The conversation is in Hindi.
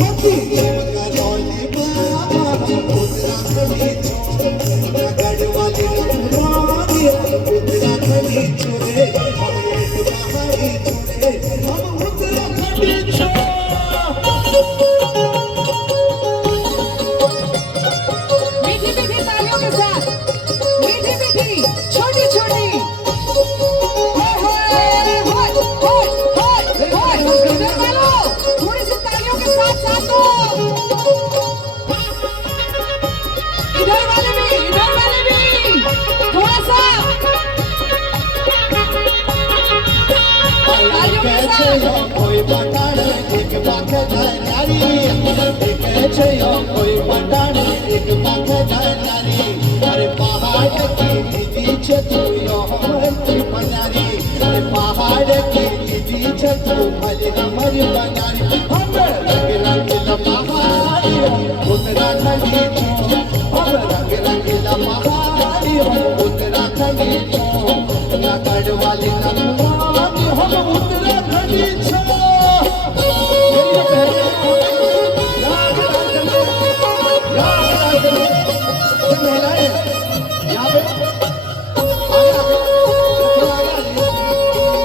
होती चमका रौली बाबा उत्तराखंडी चो गढ़वाली रखवाली उत्तराखंडी चोरे हम एक पहाड़ी चोरे हम उत्तराखंडी चो मीठी मीठी तालियों के साथ मीठी मीठी छोटी छोटी थोड़ी सी तालियों के साथ साथ दो इधर वाले भी थोड़ा सा तालियों के साथ कोई पठाण एक पाख नारी एक छयो कोई पठाण एक पाख नारी अरे पहाड़ की दीदी छतु यो हमरी बनारी अरे पहाड़ की दीदी छतु भले हमरी बनारी हम रंग रंगीला पहाड़ी उत्तराखंडी छो हम रंग रंगीला पहाड़ी उत्तराखंडी छो ना गढ़वाली ना कुमारी हम उत्तराखंडी छो महिलाएं यहाँ पे